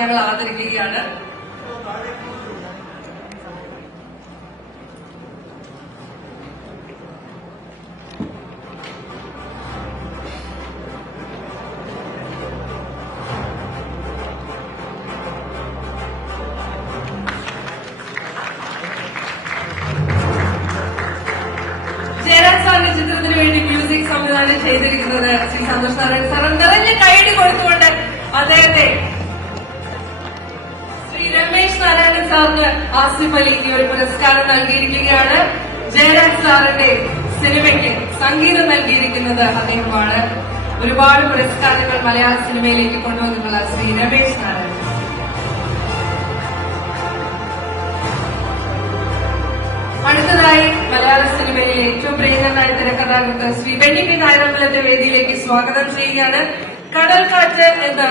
ഞങ്ങൾ ആദരിക്കുകയാണ്. ജയരാജ് സാറിന്റെ ചിത്രത്തിന് വേണ്ടി മ്യൂസിക് സംവിധാനം ചെയ്തിരിക്കുന്നത് ശ്രീ സന്തോഷ് നാരായണൻ സാർ. നിറഞ്ഞ കൈയ്യടി കൊടുത്തുകൊണ്ട് അദ്ദേഹത്തെ ശ്രീ രമേശ് നാരായണൻ സാറിന് ആസിഫ് അലിക്ക് ഒരു പുരസ്കാരം നൽകിയിരിക്കുകയാണ്. ജയരാജ് സാറിന്റെ സിനിമയ്ക്ക് സംഗീതം നൽകിയിരിക്കുന്നത് അദ്ദേഹമാണ്. ഒരുപാട് പുരസ്കാരങ്ങൾ മലയാള സിനിമയിലേക്ക് കൊണ്ടുവന്നിട്ടുള്ള ശ്രീ രമേശ് നാരായണൻ. അടുത്തതായി മലയാള സിനിമയിലെ ഏറ്റവും പ്രിയങ്കരനായ തിരക്കഥാകൃത്ത് ശ്രീ ബെന്നി പി നായരമ്പലത്തെ വേദിയിലേക്ക് സ്വാഗതം ചെയ്യുകയാണ്. കടൽക്കാറ്റ് എന്ന